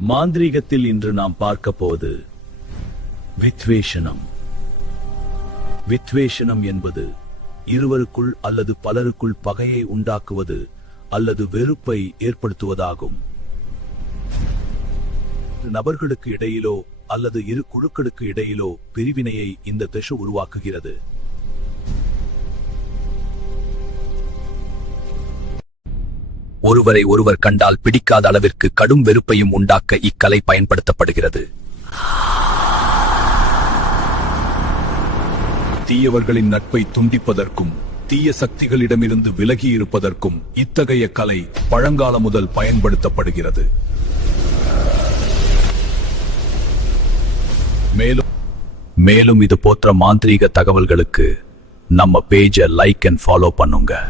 மாந்திரீகத்தில் இன்று நாம் பார்க்க போவது வித்வேஷனம். வித்வேஷனம் என்பது இருவருக்குள் அல்லது பலருக்குள் பகையை உண்டாக்குவது அல்லது வெறுப்பை ஏற்படுத்துவதாகும். நபர்களுக்கு இடையிலோ அல்லது இரு குழுக்களுக்கு இடையிலோ பிரிவினையை இந்த திசை உருவாக்குகிறது. ஒருவரை ஒருவர் கண்டால் பிடிக்காத அளவிற்கு கடும் வெறுப்பையும் உண்டாக்க இக்கலை பயன்படுத்தப்படுகிறது. தீயவர்களின் நட்பை துண்டிப்பதற்கும் தீய சக்திகளிடமிருந்து விலகி இருப்பதற்கும் இத்தகைய கலை பழங்காலம் முதல் பயன்படுத்தப்படுகிறது. மேலும் இது போன்ற மாந்திரீக தகவல்களுக்கு நம்ம பேஜை லைக் அண்ட் ஃபாலோ பண்ணுங்க.